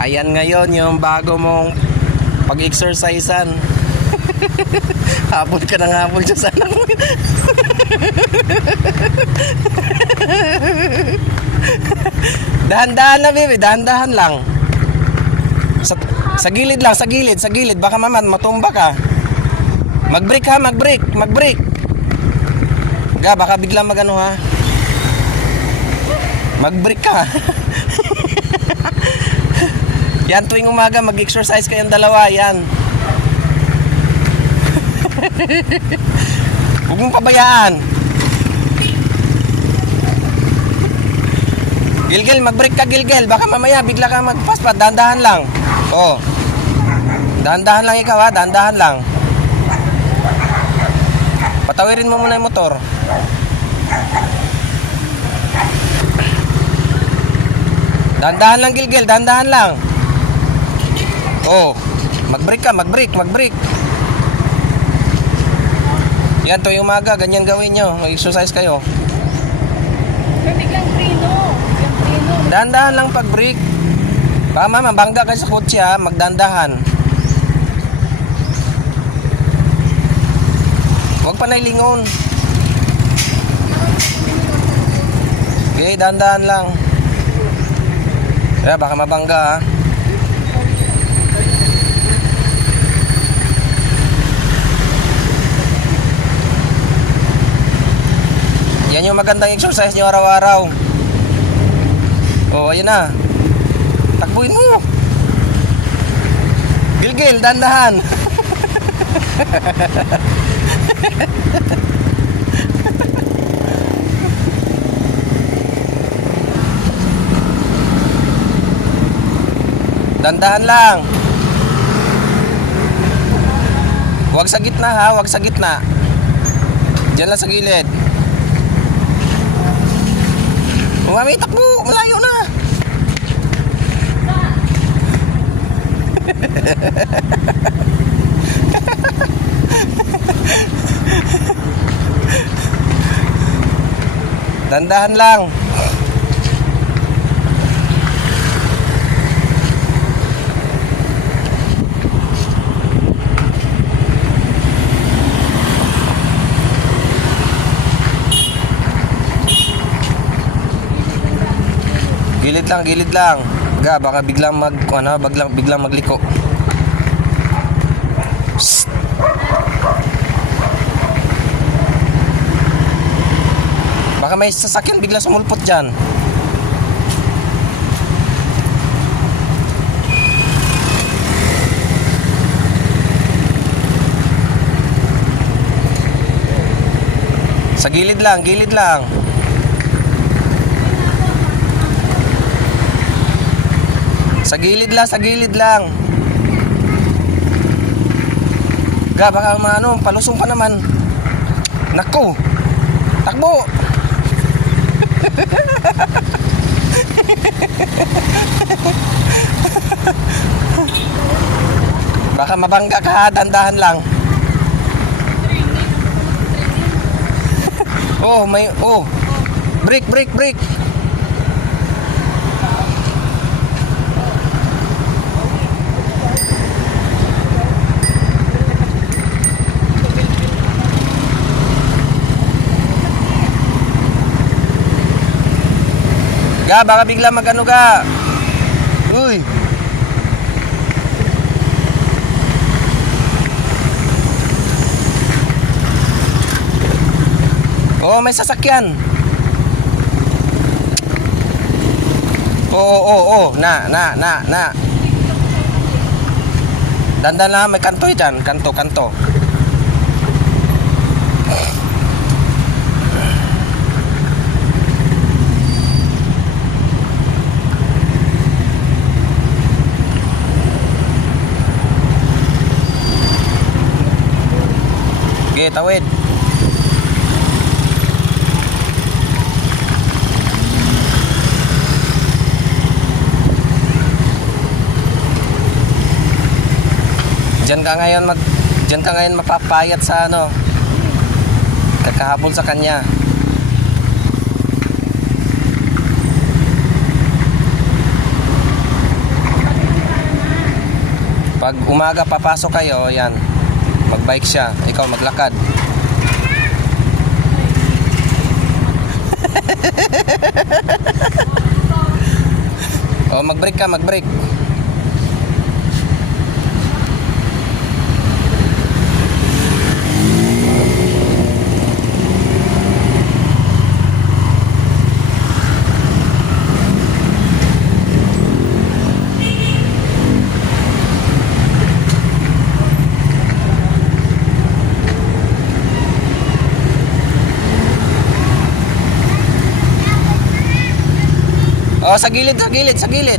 Ayan ngayon yung bago mong pag-exercisean. Habol ka ng habol sa sana mo. Dahan-dahan na, baby, dahan-dahan lang. Sa gilid lang, sa gilid. Baka maman matumba ka. Mag-break ha, mag-break. Ga, baka biglang magano ha. Mag-break ka. Yan, tuwing umaga mag-exercise kayong dalawa, yan. Huwag mong pabayaan. Gilgil, mag-break ka, Gilgil. Baka mamaya bigla ka magpaspat. Dahan-dahan lang. Oh. Dahan-dahan lang ikaw ha, dahan-dahan lang. Patawirin mo muna yung motor. Dahan-dahan lang, Gilgil, dahan-dahan lang. Oh. Mag-break ka, mag-break. Yan, tuwing umaga, ganyan gawin nyo. Mag-exercise kayo. Biglang prino. Dahan-dahan lang pag-break. Baka mabangga kayo sa kotse ha, magdahan-dahan. Huwag pa nailingon. Okay, dahan-dahan lang. Kaya baka mabangga ha. Yan yung magandang exercise nyo araw-araw. Oh, ayun na. Takbuhin mo. Gilgil, dahan-dahan. Dahan-dahan lang. Huwag sa gitna ha, huwag sa gitna. Diyan lang sa gilid. Mami, takbo! Malayo na! Dandahan lang. Gilid lang. Ga, baka biglang biglang magliko. Psst. Baka may sasakyan biglang sumulpot dyan. Sa gilid lang. Sa gilid lang. Ga, baka palusong pa naman. Nako. Takbo. Baka mabangga ka, dandahan lang. Break. Ga, baka bigla magano ka. Uy. Oh, may sasakyan. Oo. Na. Dandan na, may kanto dyan. Kanto. Okay, tawid. Diyan ka ngayon mapapayat sa kakahabol sa kanya. Pag umaga papasok kayo, yan. Magbike siya, ikaw maglakad. Oh, mag-brake ka, mag-brake. Oh, sa gilid, sa gilid, sa gilid.